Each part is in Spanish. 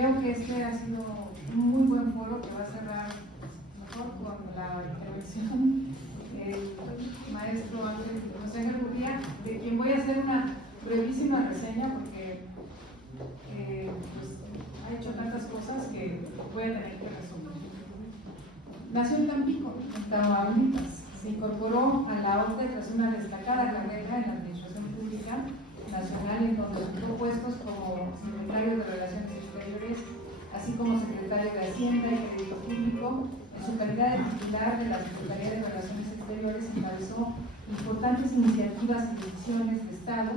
creo que este ha sido un muy buen foro que va a cerrar mejor con la intervención el maestro Ángel José García, de quien voy a hacer una brevísima reseña porque pues, ha hecho tantas cosas que voy a tener que resumir. Nació en Tampico, en Tamaulipas. Se incorporó a la OCDE tras una destacada carrera en la Administración Pública Nacional, en donde ocupó puestos como secretario de Relaciones Exteriores, así como secretario de Hacienda y Crédito Público. En su calidad de titular de la Secretaría de Relaciones Exteriores, encabezó importantes iniciativas y decisiones de Estado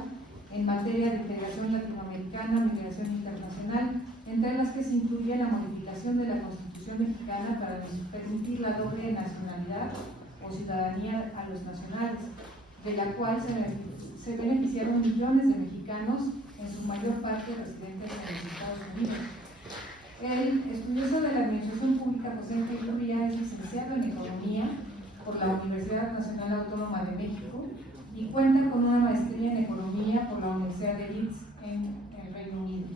en materia de integración latinoamericana, migración internacional, entre las que se incluye la modificación de la Constitución mexicana para permitir la doble nacionalidad o ciudadanía a los nacionales, de la cual se beneficiaron millones de mexicanos, en su mayor parte residentes en los Estados Unidos. El estudioso de la Administración Pública, José Ángel Gurría, es licenciado en Economía por la Universidad Nacional Autónoma de México y cuenta con una maestría en Economía por la Universidad de Leeds en el Reino Unido.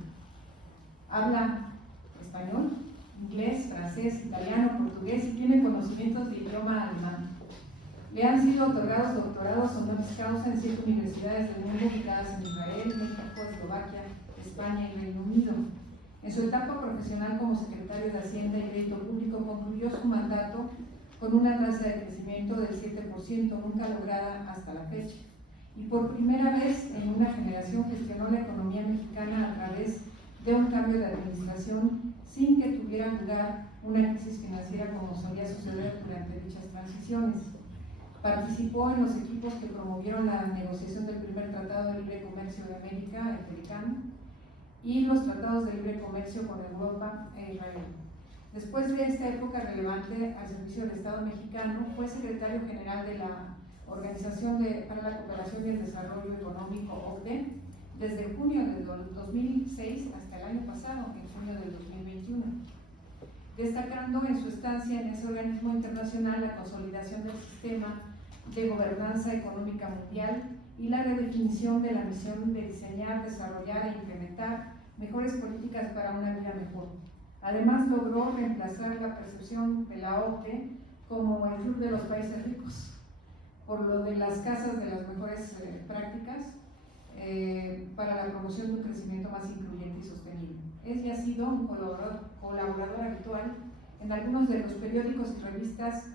Habla español, inglés, francés, italiano, portugués y tiene conocimientos de idioma alemán. Le han sido otorgados doctorados honoris causa en 7 universidades del mundo ubicadas en Israel, México, Eslovaquia, España y Reino Unido. En su etapa profesional como secretario de Hacienda y Crédito Público concluyó su mandato con una tasa de crecimiento del 7%, nunca lograda hasta la fecha. Y por primera vez en una generación gestionó la economía mexicana a través de un cambio de administración sin que tuviera lugar una crisis financiera como solía suceder durante dichas transiciones. Participó en los equipos que promovieron la negociación del primer Tratado de Libre Comercio de América, el TELCAN, y los tratados de libre comercio con Europa e Israel. Después de esta época relevante al servicio del Estado mexicano, fue secretario general de la Organización para la Cooperación y el Desarrollo Económico, OCDE, desde junio del 2006 hasta el año pasado, en junio del 2021, destacando en su estancia en ese organismo internacional la consolidación del sistema de gobernanza económica mundial y la redefinición de la misión de diseñar, desarrollar e implementar mejores políticas para una vida mejor. Además, logró reemplazar la percepción de la OCDE como el club de los países ricos, por lo de las casas de las mejores prácticas para la promoción de un crecimiento más incluyente y sostenible. Es y ha sido un colaborador habitual en algunos de los periódicos y revistas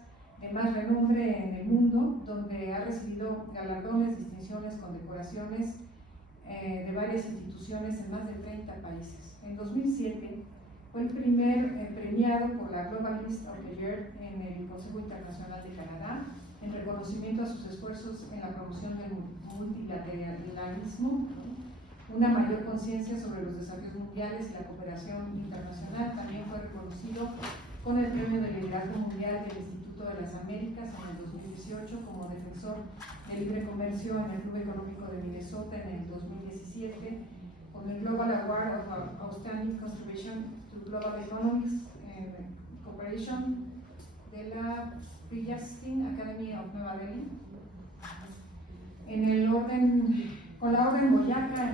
de más renombre en el mundo, donde ha recibido galardones, distinciones, condecoraciones de varias instituciones en más de 30 países. En 2007 fue el primer premiado por la Globalist of the Year en el Consejo Internacional de Canadá, en reconocimiento a sus esfuerzos en la promoción del multilateralismo, una mayor conciencia sobre los desafíos mundiales y la cooperación internacional. También fue reconocido con el Premio de Liderazgo Mundial del Instituto de las Américas en el 2018 como defensor del libre comercio en el Club Económico de Minnesota en el 2017, con el Global Award of Outstanding Contribution to Global Economics and Cooperation de la Brillantine Academy of Nueva Delhi, con la Orden Boyaca,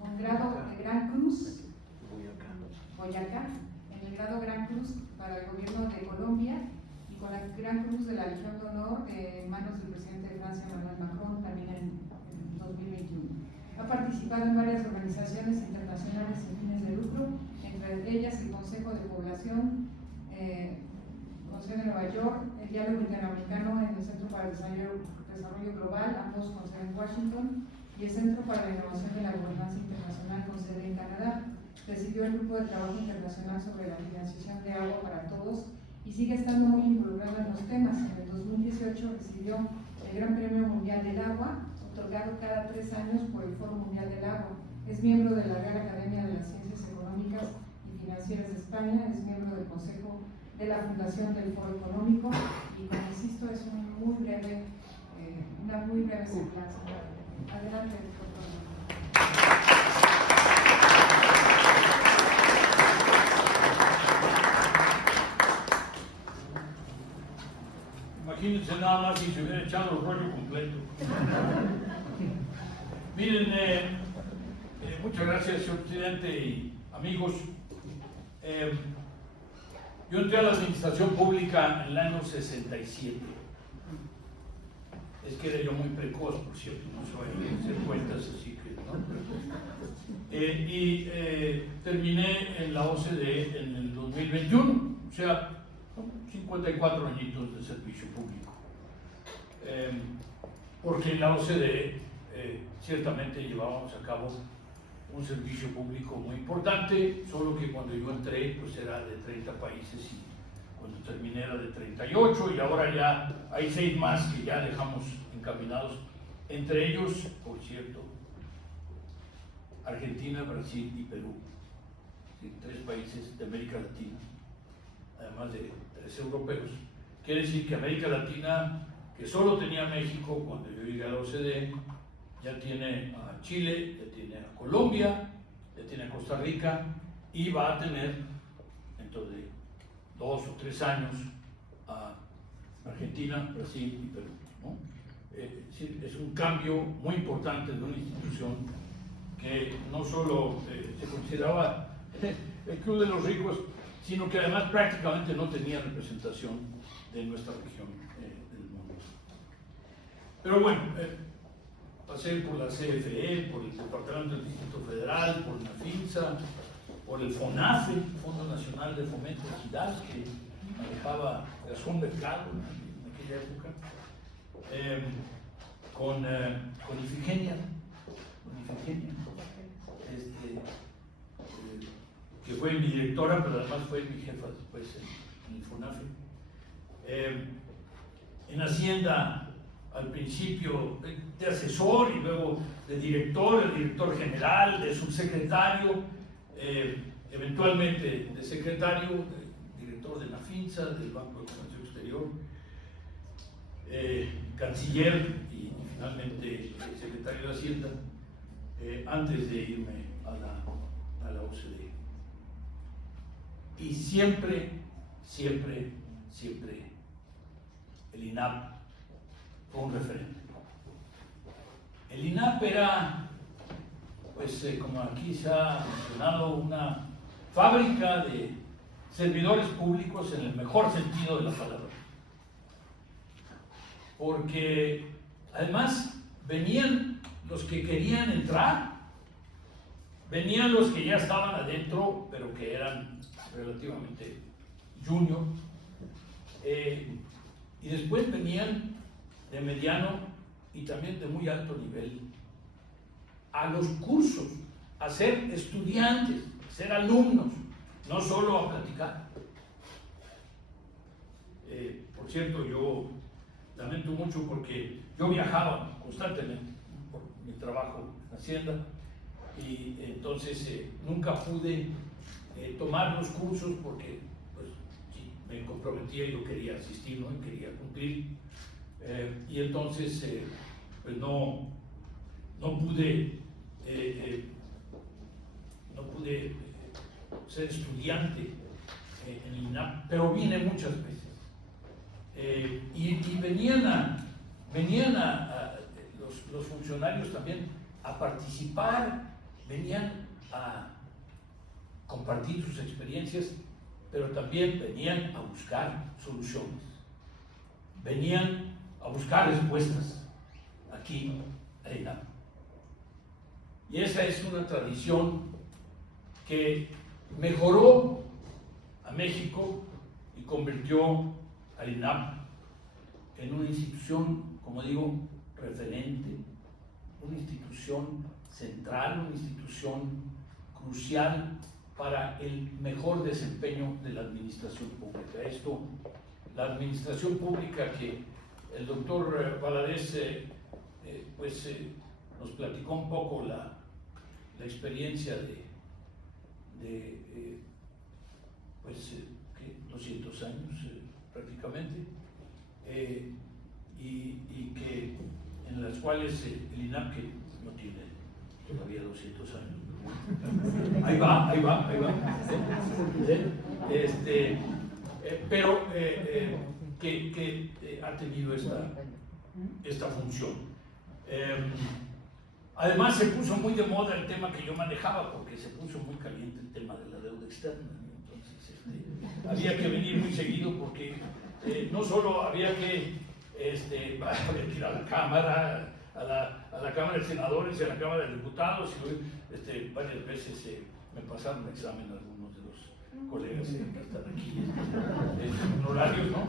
con grado de Gran Cruz, Boyacá, en el grado Gran Cruz para el gobierno de Colombia, y con la Gran Cruz de la Legión de Honor en manos del presidente de Francia, Emmanuel Macron, también en 2021. Ha participado en varias organizaciones internacionales sin fines de lucro, entre ellas el Consejo de Población, Consejo de Nueva York, el Diálogo Interamericano en el Centro para el Desarrollo Global, ambos con sede en Washington, y el Centro para la Innovación de la Gobernanza Internacional con sede en Canadá. Presidió el Grupo de Trabajo Internacional sobre la Financiación de Agua para Todos y sigue estando muy involucrado en los temas. En el 2018 recibió el Gran Premio Mundial del Agua, otorgado cada 3 años por el Foro Mundial del Agua. Es miembro de la Real Academia de las Ciencias Económicas y Financieras de España, es miembro del Consejo de la Fundación del Foro Económico y, como insisto, es una muy breve semblanza. Adelante, doctor. Imagínense nada más si se hubiera echado el rollo completo. Miren, muchas gracias, señor presidente, y amigos, yo entré a la administración pública en el año 67. Es que era yo muy precoz, por cierto, no soy hacer cuentas, así que no. Terminé en la OCDE en el 2021, o sea, 54 añitos de servicio público. Porque en la OCDE ciertamente llevábamos a cabo un servicio público muy importante, solo que cuando yo entré pues era de 30 países y cuando terminé era de 38 y ahora ya hay 6 más que ya dejamos encaminados, entre ellos, por cierto, Argentina, Brasil y Perú, 3 países de América Latina, además de 3 europeos. Quiere decir que América Latina, que solo tenía México cuando yo llegué a la OCDE, ya tiene a Chile, ya tiene a Colombia, ya tiene a Costa Rica y va a tener dentro de 2 o 3 años a Argentina, Brasil y Perú, ¿no? Es un cambio muy importante de una institución que no solo se consideraba el Club de los Ricos, sino que además prácticamente no tenía representación de nuestra región del mundo. Pero bueno, pasé por la CFE, por el Departamento del Distrito Federal, por la FINSA, por el FONAFE, Fondo Nacional de Fomento de Equidad, que manejaba Gastón Mercado en aquella época, con Ifigenia, que fue mi directora, pero además fue mi jefa después en el FONAFE. En Hacienda, al principio de asesor y luego de director general, de subsecretario, eventualmente de secretario, director de la FINSA, del Banco de Comercio Exterior, canciller y finalmente secretario de Hacienda, antes de irme a la OCDE. Y siempre el INAP fue un referente. El INAP era, pues como aquí se ha mencionado, una fábrica de servidores públicos en el mejor sentido de la palabra. Porque además venían los que querían entrar, venían los que ya estaban adentro, pero que eran relativamente junior, y después venían de mediano y también de muy alto nivel a los cursos, a ser estudiantes, a ser alumnos, no solo a platicar. Por cierto, yo lamento mucho porque yo viajaba constantemente por mi trabajo en Hacienda y entonces nunca pude tomar los cursos porque pues, sí, me comprometía y yo quería asistir, ¿no? Y quería cumplir. Y entonces pues no pude ser estudiante en el INAP, pero vine muchas veces. Y venían los funcionarios también a participar, venían a compartir sus experiencias, pero también venían a buscar soluciones, venían a buscar respuestas aquí al INAP. Y esa es una tradición que mejoró a México y convirtió al INAP en una institución, como digo, referente, una institución central, una institución crucial para el mejor desempeño de la administración pública. Esto, la administración pública que el doctor Valadez nos platicó un poco la experiencia de 200 años prácticamente, y que en las cuales el INAP, que no tiene todavía 200 años, ahí va, pero que ha tenido esta función. Además se puso muy de moda el tema que yo manejaba, porque se puso muy caliente el tema de la deuda externa. Entonces había que venir muy seguido porque no solo había que ir a la Cámara, a la Cámara de Senadores y a la Cámara de Diputados, sino varias veces me pasaron examen algunos de los colegas que están aquí, honorarios, ¿no?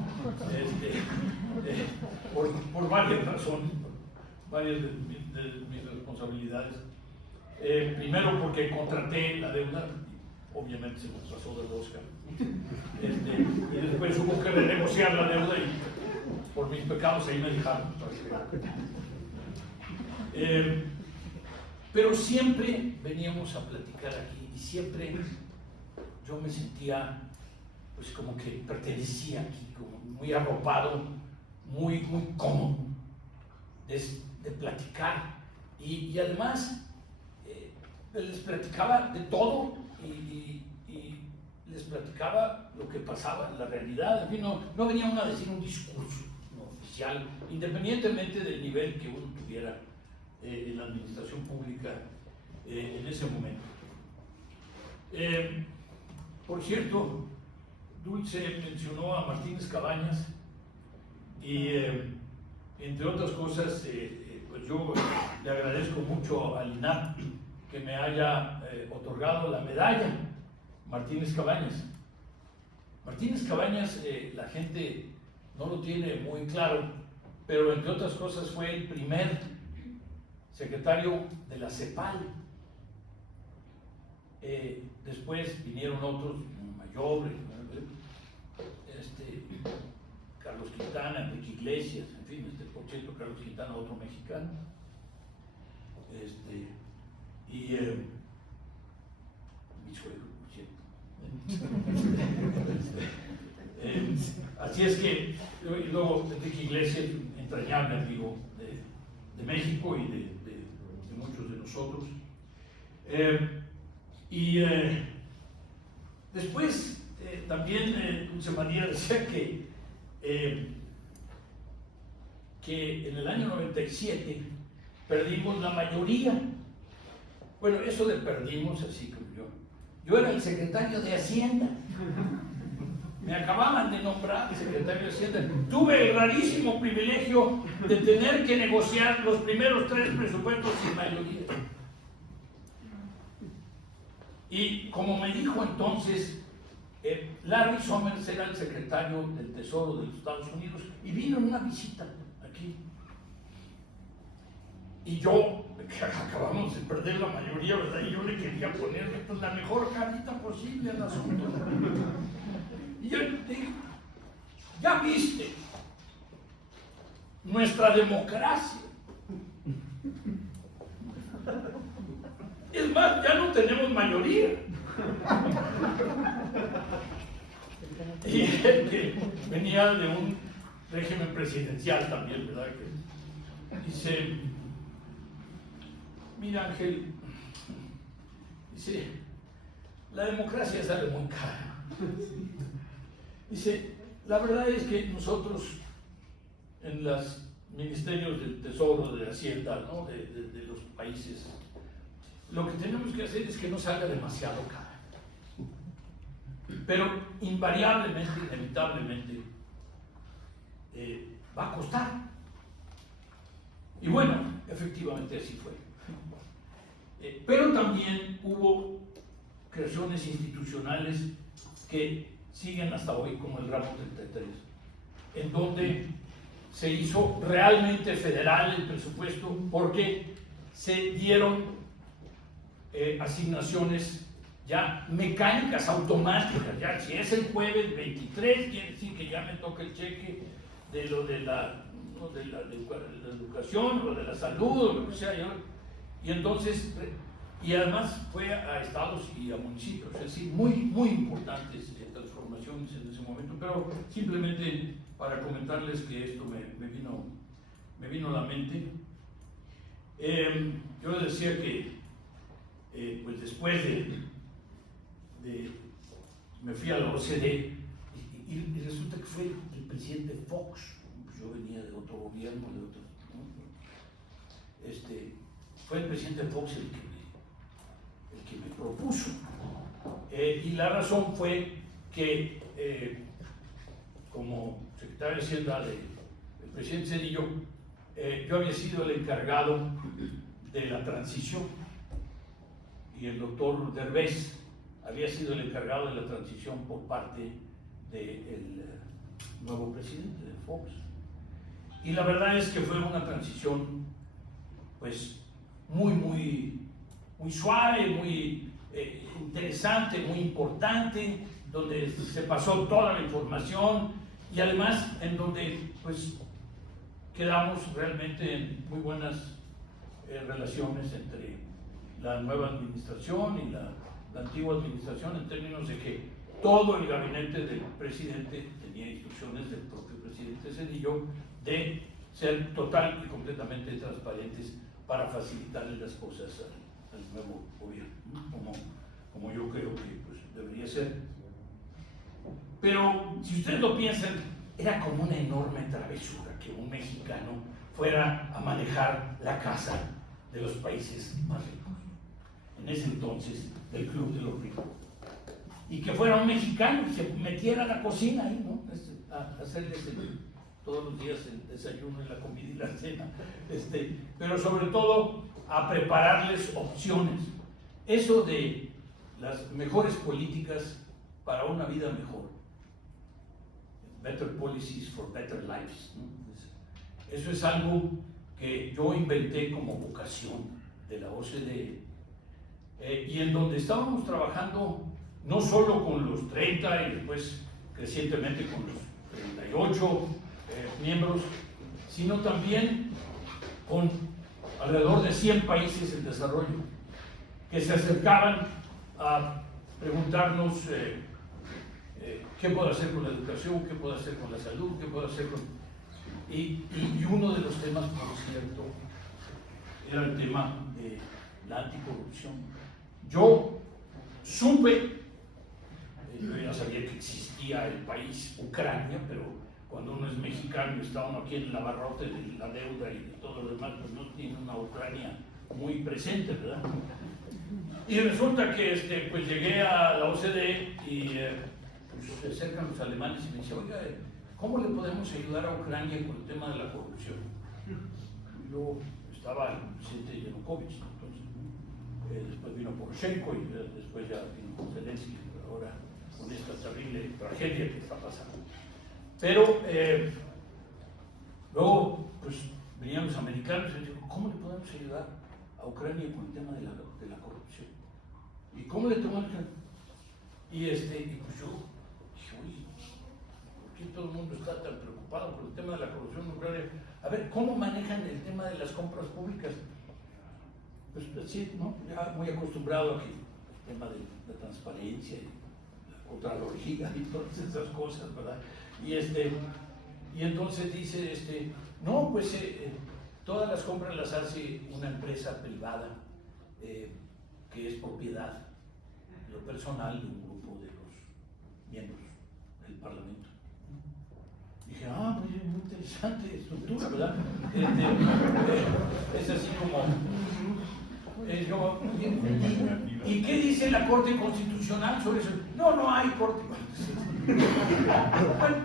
Por varias razones, varias de mis responsabilidades. Primero porque contraté la deuda, obviamente se nos pasó de rosca, y después hubo que renegociar la deuda y por mis pecados ahí me dejaron. Pero siempre veníamos a platicar aquí y siempre yo me sentía pues como que pertenecía aquí, como muy arropado, muy cómodo de platicar y además les platicaba de todo y les platicaba lo que pasaba en la realidad. En fin, no venía uno a decir un discurso oficial, independientemente del nivel que uno tuviera en la administración pública en ese momento. Por cierto, Dulce mencionó a Martínez Cabañas y entre otras cosas, pues yo le agradezco mucho al INAP que me haya otorgado la medalla Martínez Cabañas. Martínez Cabañas, la gente no lo tiene muy claro, pero entre otras cosas fue el primer secretario de la CEPAL. Después vinieron otros mayores, Carlos Quintana, Enrique Iglesias, en fin, por cierto, Carlos Quintana, otro mexicano, y mi suegro, por cierto. Así es que, y luego Enrique Iglesias, entrañable amigo de México y de muchos de nosotros. Después también Dulce María decía que en el año 97 perdimos la mayoría. Bueno, eso de perdimos así como yo era el secretario de Hacienda. Me acababan de nombrar secretario de Hacienda. Tuve el rarísimo privilegio de tener que negociar los primeros 3 presupuestos sin mayoría. Y como me dijo entonces, Larry Summers era el secretario del Tesoro de los Estados Unidos y vino en una visita aquí. Y yo, que acabamos de perder la mayoría, ¿verdad? Y yo le quería poner pues, la mejor carita posible al asunto. Y yo le dije, ya viste, nuestra democracia. Es más, ya no tenemos mayoría. Y él que venía de un régimen presidencial también, ¿verdad? Que dice, mira Ángel, dice, la democracia sale muy cara. Dice, la verdad es que nosotros en los ministerios del Tesoro, de Hacienda, ¿no? de los países, lo que tenemos que hacer es que no salga demasiado cara. Pero invariablemente, inevitablemente, va a costar. Y bueno, efectivamente así fue. Pero también hubo creaciones institucionales que siguen hasta hoy, como el ramo 33, en donde se hizo realmente federal el presupuesto porque se dieron asignaciones ya mecánicas, automáticas. Ya si es el jueves 23, quiere decir que ya me toca el cheque de lo de la educación, o de la salud, o lo que sea. Y entonces, y además fue a estados y a municipios, es decir, muy importantes transformaciones en ese momento, pero simplemente para comentarles que esto me vino a la mente. Yo decía que pues después me fui a la OCDE y resulta que fue el presidente Fox. Yo venía de otro gobierno, fue el presidente Fox el que me propuso. Y la razón fue que, como secretario de Hacienda del presidente Zedillo, yo había sido el encargado de la transición y el doctor Derbez había sido el encargado de la transición por parte del nuevo presidente de Fox. Y la verdad es que fue una transición pues muy suave, muy interesante, muy importante, donde se pasó toda la información y además en donde pues quedamos realmente en muy buenas relaciones entre la nueva administración y la antigua administración, en términos de que todo el gabinete del presidente tenía instrucciones del propio presidente Zedillo de ser total y completamente transparentes para facilitarle las cosas al nuevo gobierno, como yo creo que pues, debería ser. Pero si ustedes lo piensan, era como una enorme travesura que un mexicano fuera a manejar la casa de los países más ricos, en ese entonces del Club de los Ricos, y que fuera un mexicano y se metiera a la cocina ahí, ¿no? A hacerles todos los días el desayuno y la comida y la cena, pero sobre todo a prepararles opciones. Eso de las mejores políticas para una vida mejor, better policies for better lives, ¿no? Eso es algo que yo inventé como vocación de la OCDE, y en donde estábamos trabajando no solo con los 30 y después crecientemente con los 38 miembros, sino también con alrededor de 100 países en desarrollo que se acercaban a preguntarnos qué puedo hacer con la educación, qué puedo hacer con la salud, qué puedo hacer con... Y uno de los temas, por cierto, era el tema de la anticorrupción. Yo supe, yo ya sabía que existía el país Ucrania, pero cuando uno es mexicano y está uno aquí en el abarrote de la deuda y de todo lo demás, pues no tiene una Ucrania muy presente, ¿verdad? Y resulta que pues llegué a la OCDE y pues se acercan los alemanes y me dicen, oiga, ¿cómo le podemos ayudar a Ucrania con el tema de la corrupción? Y luego estaba el presidente Yanukovych, entonces después vino Poroshenko y después ya vino Zelensky, ahora con esta terrible tragedia que está pasando. Pero luego pues venían los americanos y digo, ¿cómo le podemos ayudar a Ucrania con el tema de la corrupción? ¿Y cómo le tomamos? Y pues yo dije, oye, ¿por qué todo el mundo está tan preocupado por el tema de la corrupción en Ucrania? A ver, ¿cómo manejan el tema de las compras públicas? Pues sí, ¿no? Ya muy acostumbrado a que el tema de la transparencia y la contraloría y todas esas cosas, ¿verdad? Y entonces dice, no, pues todas las compras las hace una empresa privada que es propiedad, lo personal de un grupo de los miembros del Parlamento. Dije, pues muy interesante estructura, ¿verdad? Es así como... ¿Y qué dice la Corte Constitucional sobre eso? No hay Corte Constitucional. Bueno,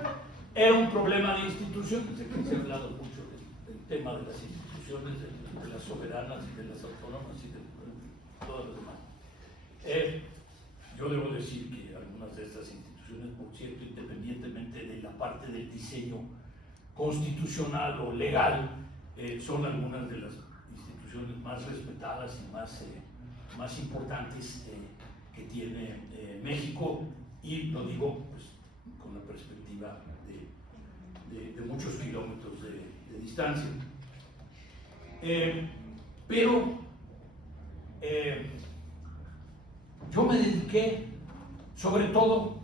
era un problema de instituciones, de que se ha hablado mucho del tema de las instituciones, de las soberanas y de las autónomas y de todas las demás. Yo debo decir que algunas de estas instituciones, por cierto, independientemente de la parte del diseño constitucional o legal, son algunas de las instituciones más respetadas y más importantes que tiene México, y lo digo pues, con la perspectiva de muchos kilómetros de distancia. Pero yo me dediqué sobre todo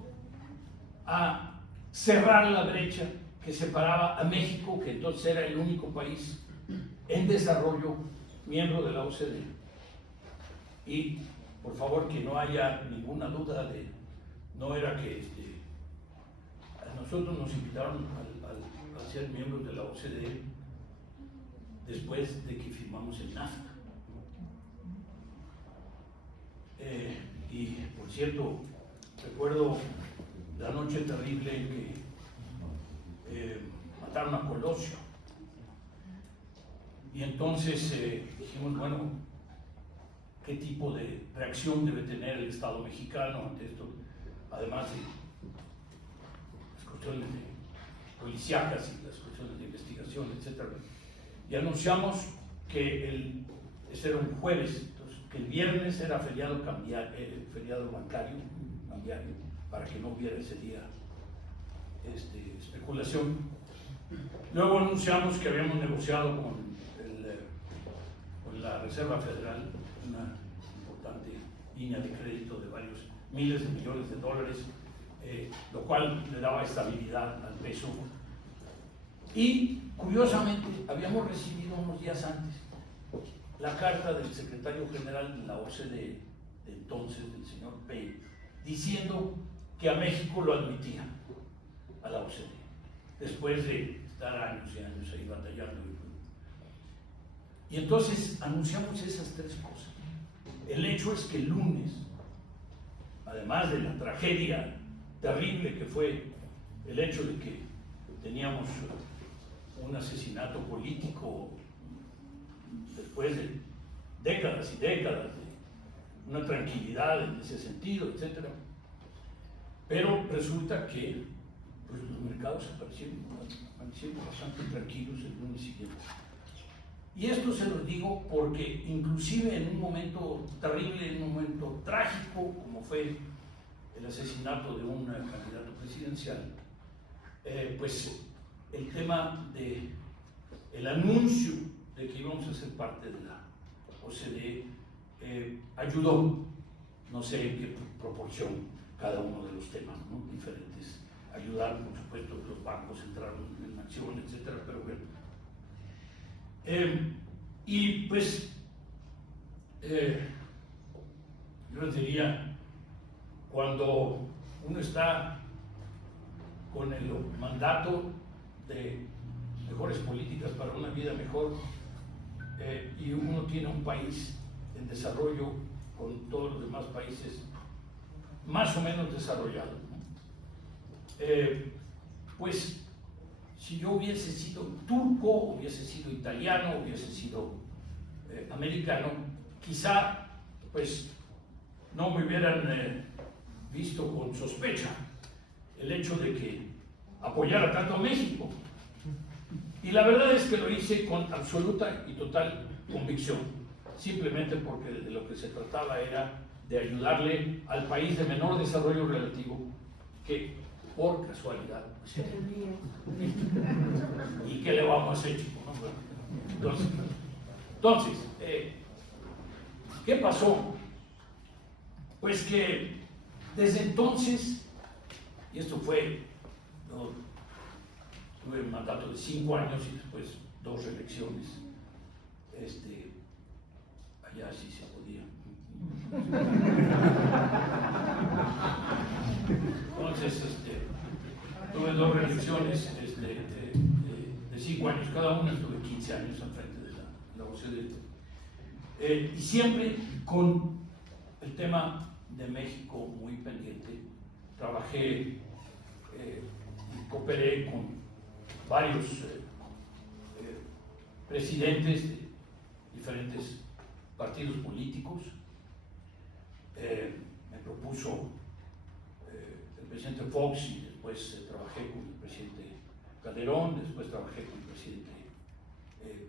a cerrar la brecha que separaba a México, que entonces era el único país en desarrollo miembro de la OCDE. Y por favor que no haya ninguna duda no era que a nosotros nos invitaron a ser miembros de la OCDE después de que firmamos el NAFTA. cierto, recuerdo la noche terrible en que mataron a Colosio. Y entonces dijimos, bueno, ¿qué tipo de reacción debe tener el Estado mexicano ante esto? Además de las cuestiones policíacas y las cuestiones de investigación, etc. Y anunciamos que ese era un jueves, entonces, que el viernes era feriado bancario, cambiario, para que no hubiera ese día especulación. Luego anunciamos que habíamos negociado con la Reserva Federal una importante línea de crédito de varios miles de millones de dólares, lo cual le daba estabilidad al peso. Y curiosamente habíamos recibido unos días antes la carta del secretario general de la OCDE de entonces, del señor Pei, diciendo que a México lo admitía a la OCDE, después de estar años y años ahí batallando. Y entonces anunciamos esas tres cosas. El hecho es que el lunes, además de la tragedia terrible que fue el hecho de que teníamos un asesinato político después de décadas y décadas de una tranquilidad en ese sentido, etc. Pero resulta que pues, los mercados aparecieron bastante tranquilos el lunes siguiente. Y esto se lo digo porque inclusive en un momento terrible, en un momento trágico, como fue el asesinato de un candidato presidencial, pues el tema del anuncio de que íbamos a ser parte de la OCDE ayudó, no sé en qué proporción, cada uno de los temas, ¿no? Diferentes. Ayudaron, por supuesto, los bancos entraron en acción, etcétera, pero bueno. Y pues, yo les diría, cuando uno está con el mandato de mejores políticas para una vida mejor, y uno tiene un país en desarrollo con todos los demás países más o menos desarrollados, ¿no? Pues si yo hubiese sido turco, hubiese sido italiano, hubiese sido americano, quizá pues no me hubieran visto con sospecha el hecho de que apoyara tanto a México. Y la verdad es que lo hice con absoluta y total convicción, simplemente porque de lo que se trataba era de ayudarle al país de menor desarrollo relativo, que por casualidad pues, ¿y qué le vamos a hacer, chico? ¿No? Entonces ¿qué pasó? Pues que desde entonces, y esto fue, yo tuve un mandato de 5 años y después 2 reelecciones, allá sí se podía. Entonces, tuve 2 reelecciones de 5 años cada una, estuve 15 años al frente de la OCDE. Y siempre con el tema de México muy pendiente. Trabajé y cooperé con varios presidentes de diferentes partidos políticos. Me propuso el presidente Fox y después trabajé con el presidente Calderón, después trabajé con el presidente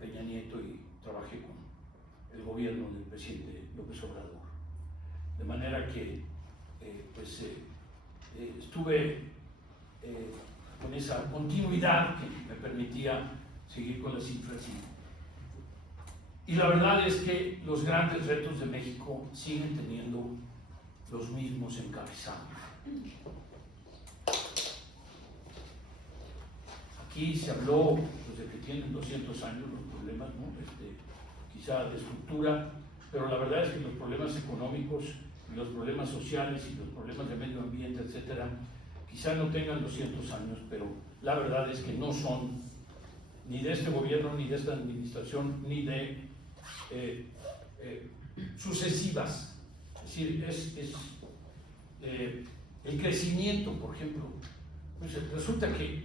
Peña Nieto y trabajé con el gobierno del presidente López Obrador. De manera que estuve con esa continuidad que me permitía seguir con las cifras. Y la verdad es que los grandes retos de México siguen teniendo los mismos encabezados. Aquí se habló pues, de que tienen 200 años los problemas, ¿no? Quizá de estructura, pero la verdad es que los problemas económicos, y los problemas sociales y los problemas de medio ambiente, etcétera, quizá no tengan 200 años, pero la verdad es que no son ni de este gobierno, ni de esta administración, ni de sucesivas. Es decir, el crecimiento, por ejemplo, pues resulta que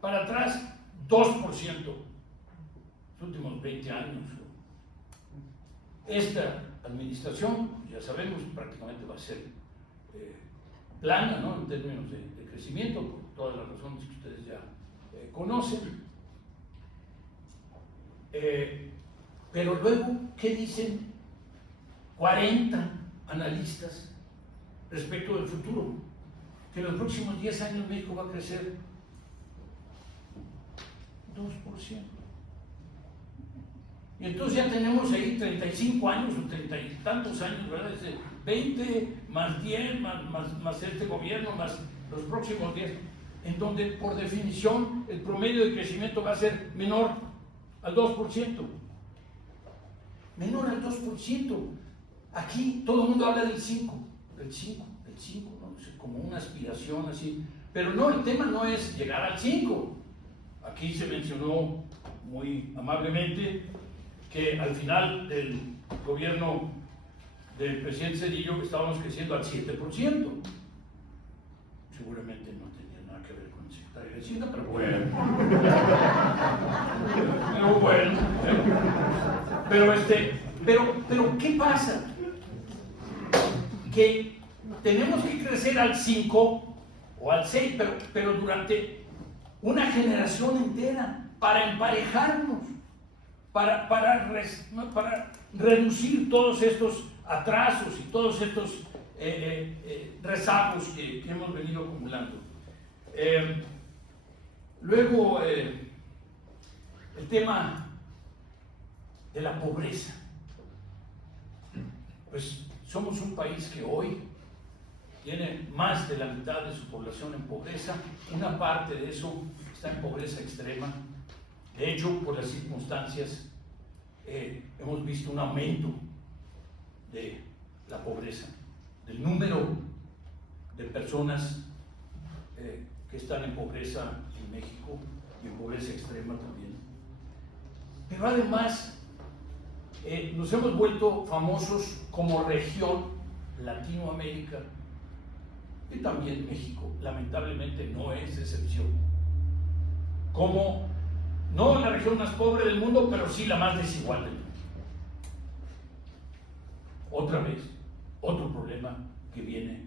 para atrás 2% los últimos 20 años. Esta administración, ya sabemos, prácticamente va a ser plana, ¿no?, en términos de crecimiento, por todas las razones que ustedes ya conocen. Pero luego, ¿qué dicen 40 analistas respecto del futuro? Que en los próximos 10 años México va a crecer 2%. Y entonces ya tenemos ahí 35 años o 30 y tantos años, ¿verdad? 20 más 10 más este gobierno más los próximos 10, en donde por definición el promedio de crecimiento va a ser menor al 2%. Menor al 2%. Aquí todo el mundo habla del 5, ¿no? Como una aspiración así. Pero no, el tema no es llegar al 5. Aquí se mencionó muy amablemente que al final del gobierno del presidente Zedillo estábamos creciendo al 7%. Seguramente no tenía nada que ver con el secretario de Hacienda, pero bueno. Pero ¿qué pasa? Que tenemos que crecer al 5 o al 6, pero durante una generación entera, para emparejarnos, para reducir todos estos atrasos y todos estos rezagos que hemos venido acumulando. Luego, el tema de la pobreza. Pues somos un país que hoy tiene más de la mitad de su población en pobreza. Una parte de eso está en pobreza extrema. De hecho, por las circunstancias, hemos visto un aumento de la pobreza, del número de personas que están en pobreza en México y en pobreza extrema también. Pero además, nos hemos vuelto famosos como región Latinoamérica, y también México, lamentablemente, no es excepción. Como no la región más pobre del mundo, pero sí la más desigual del mundo. Otra vez, otro problema que viene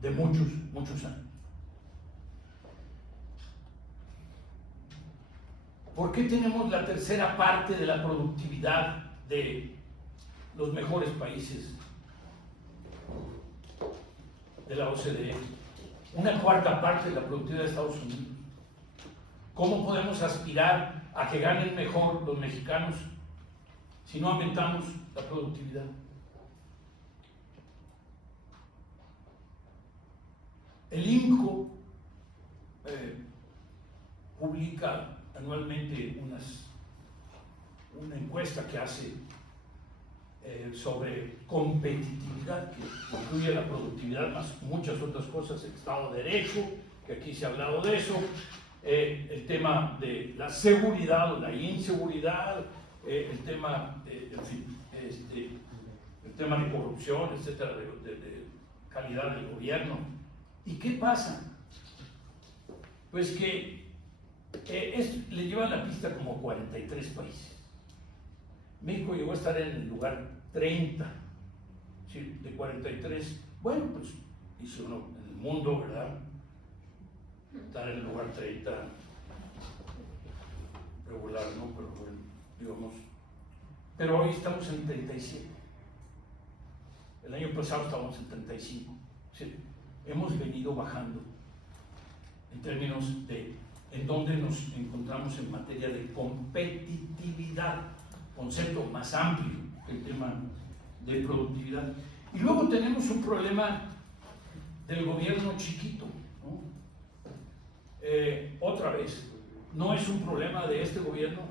de muchos años. ¿Por qué tenemos la tercera parte de la productividad de los mejores países de la OCDE? Una cuarta parte de la productividad de Estados Unidos. ¿Cómo podemos aspirar a que ganen mejor los mexicanos si no aumentamos la productividad? El INCO publica anualmente una encuesta que hace sobre competitividad, que incluye la productividad más muchas otras cosas, el Estado de Derecho, que aquí se ha hablado de eso, el tema de la seguridad o la inseguridad, el tema, en fin, el tema de corrupción, etcétera, de calidad del gobierno. ¿Y qué pasa? Pues que le llevan la pista como 43 países. México llegó a estar en el lugar 30, ¿sí?, de 43. Bueno, pues hizo uno en el mundo, ¿verdad? Estar en el lugar 30, regular, ¿no? Pero bueno, digamos. Pero hoy estamos en 37. El año pasado estábamos en 35. ¿Sí? Hemos venido bajando en términos de en dónde nos encontramos en materia de competitividad, concepto más amplio que el tema de productividad. Y luego tenemos un problema del gobierno chiquito, ¿no? Otra vez, no es un problema de este gobierno,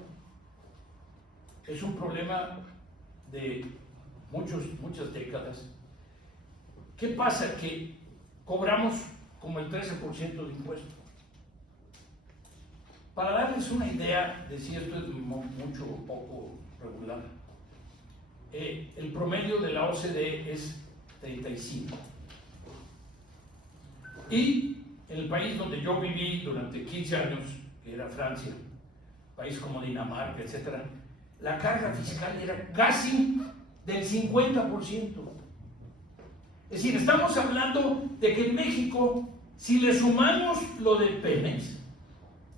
es un problema de muchas décadas. ¿Qué pasa? Que cobramos como el 13% de impuestos. Para darles una idea de si esto es mucho o poco regular, el promedio de la OCDE es 35. Y en el país donde yo viví durante 15 años, que era Francia, país como Dinamarca, etc., la carga fiscal era casi del 50%. Es decir, estamos hablando de que en México, si le sumamos lo de Pemex,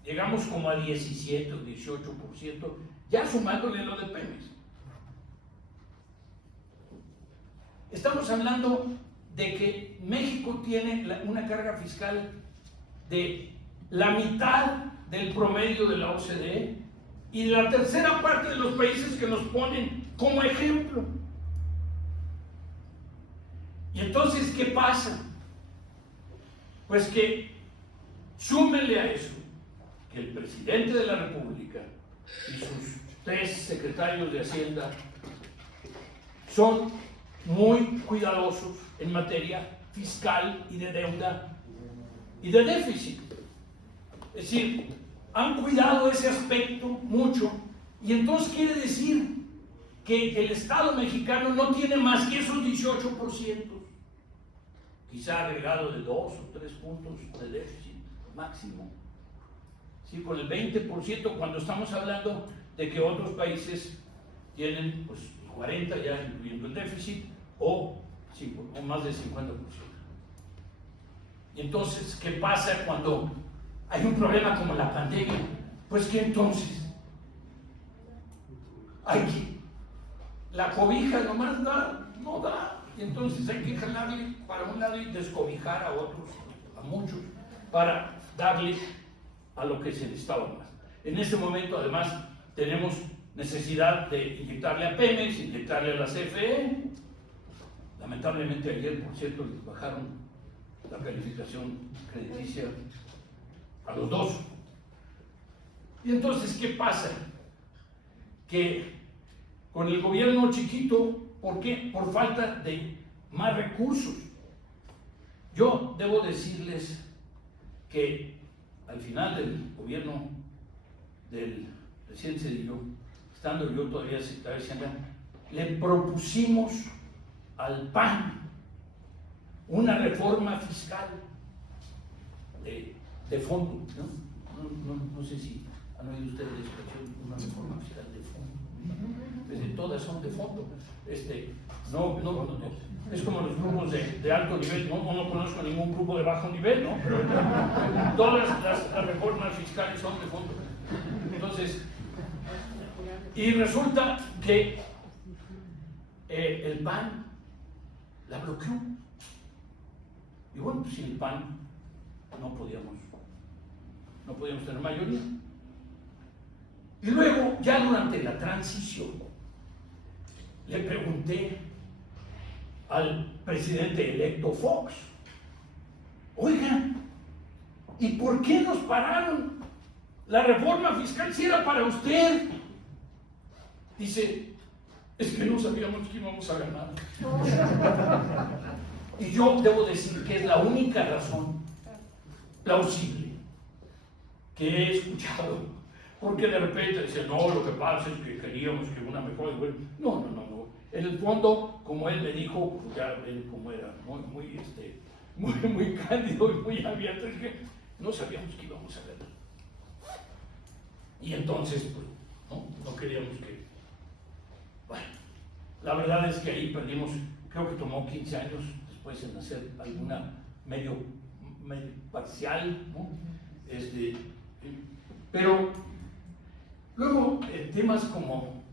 llegamos como a 17 o 18%, ya sumándole lo de Pemex. Estamos hablando de que México tiene una carga fiscal de la mitad del promedio de la OCDE y de la tercera parte de los países que nos ponen como ejemplo. Y entonces, ¿qué pasa? Pues que súmele a eso que el presidente de la República y sus 3 secretarios de Hacienda son muy cuidadosos en materia fiscal y de deuda y de déficit. Es decir, han cuidado ese aspecto mucho, y entonces quiere decir que el Estado mexicano no tiene más que esos 18%, quizá agregado de 2 o 3 puntos de déficit máximo. Sí, con el 20%, cuando estamos hablando de que otros países tienen pues 40 ya incluyendo el déficit, o más del 50%. Y entonces, ¿qué pasa cuando hay un problema como la pandemia? Pues que entonces hay que, la cobija nomás no da, y entonces hay que jalarle para un lado y descobijar a otros, a muchos, para darle a lo que se necesitaba más. En este momento, además, tenemos necesidad de inyectarle a Pemex, inyectarle a la CFE. Lamentablemente ayer, por cierto, les bajaron la calificación crediticia a los dos. Y entonces, ¿qué pasa? Que con el gobierno chiquito, ¿por qué? Por falta de más recursos. Yo debo decirles que al final del gobierno del presidente Cedillo, estando yo todavía secretario de Hacienda, le propusimos al PAN una reforma fiscal de fondo, ¿no? No sé si han oído ustedes la expresión, una reforma fiscal de fondo. Desde todas son de fondo. No, es como los grupos de alto nivel, no conozco ningún grupo de bajo nivel, ¿no? Pero todas las reformas fiscales son de fondo. Entonces, y resulta que el PAN la bloqueó. Y bueno, pues sin el PAN no podíamos tener mayoría. Y luego, ya durante la transición, le pregunté al presidente electo Fox: oiga, ¿y por qué nos pararon la reforma fiscal si era para usted? Dice: es que no sabíamos que íbamos a ganar. Y yo debo decir que es la única razón plausible que he escuchado, porque de repente dicen: no, lo que pasa es que queríamos que una mejor. No. En el fondo, como él me dijo, pues ya ven cómo era, muy cándido y muy abierto, es que no sabíamos que íbamos a ganar. Y entonces, pues, no queríamos que. Bueno, la verdad es que ahí perdimos, creo que tomó 15 años después en hacer alguna medio parcial, ¿no? Pero luego temas como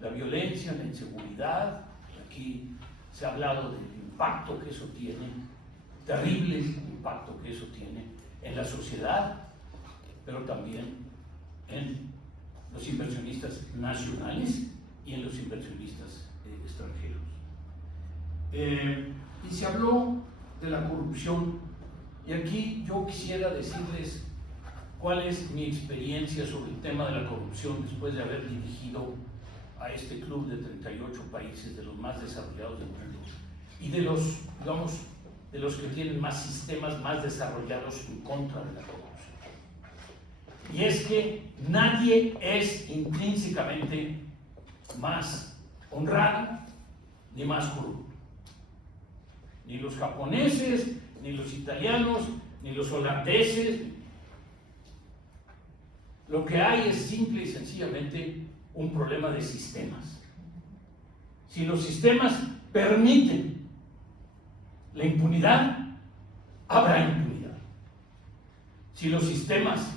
la violencia, la inseguridad, aquí se ha hablado del impacto que eso tiene, terrible impacto que eso tiene en la sociedad, pero también en los inversionistas nacionales y en los inversionistas extranjeros. Y se habló de la corrupción, y aquí yo quisiera decirles cuál es mi experiencia sobre el tema de la corrupción después de haber dirigido a este club de 38 países, de los más desarrollados del mundo, y de los, digamos, de los que tienen más sistemas más desarrollados en contra de la corrupción. Y es que nadie es intrínsecamente más honrado ni más corrupto. Ni los japoneses, ni los italianos, ni los holandeses. Lo que hay es simple y sencillamente un problema de sistemas. Si los sistemas permiten la impunidad, habrá impunidad. Si los sistemas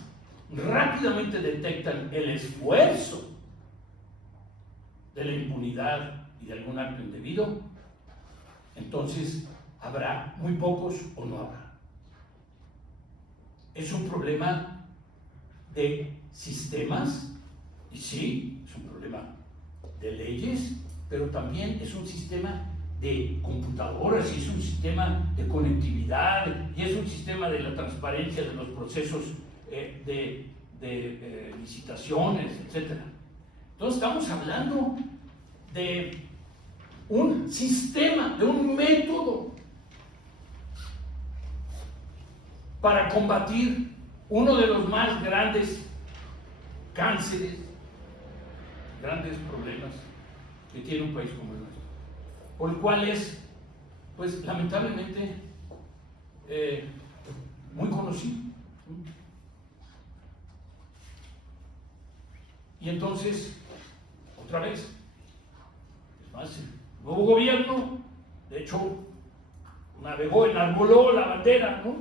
rápidamente detectan el esfuerzo de la impunidad y de algún acto indebido, entonces habrá muy pocos o no habrá. Es un problema de sistemas, y sí, es un problema de leyes, pero también es un sistema de computadoras, y es un sistema de conectividad, y es un sistema de la transparencia de los procesos de licitaciones, etc. Entonces estamos hablando de un sistema, de un método para combatir uno de los más grandes cánceres, grandes problemas que tiene un país como el nuestro, por el cual es, pues lamentablemente, muy conocido. Y entonces, otra vez, es más, el nuevo gobierno, de hecho, navegó, enarboló la bandera, ¿no?,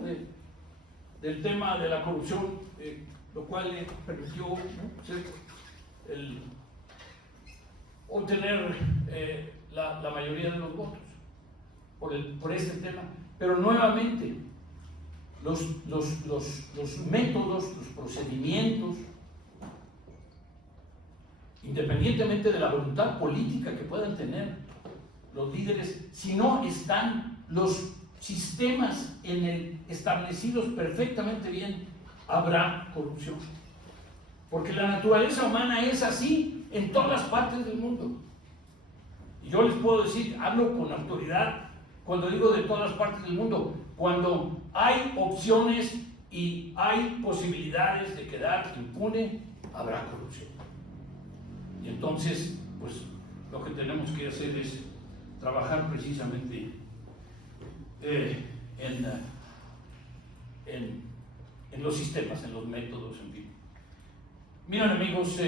del tema de la corrupción, lo cual le permitió, ¿no?, obtener la mayoría de los votos por este tema. Pero nuevamente, los métodos, los procedimientos, independientemente de la voluntad política que puedan tener los líderes, si no están los sistemas establecidos perfectamente bien, habrá corrupción. Porque la naturaleza humana es así en todas partes del mundo. Y yo les puedo decir, hablo con autoridad cuando digo de todas partes del mundo, cuando hay opciones y hay posibilidades de quedar impune, habrá corrupción. Y entonces, pues, lo que tenemos que hacer es trabajar precisamente en los sistemas, en los métodos, en fin. Miren, amigos,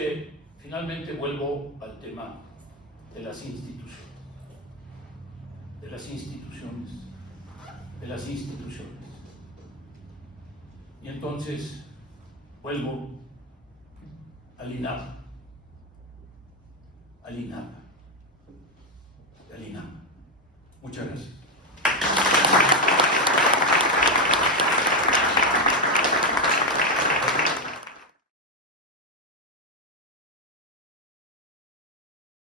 finalmente vuelvo al tema de las instituciones. De las instituciones. De las instituciones. Y entonces vuelvo al INAP. Al INAP. Al INAP. Muchas gracias.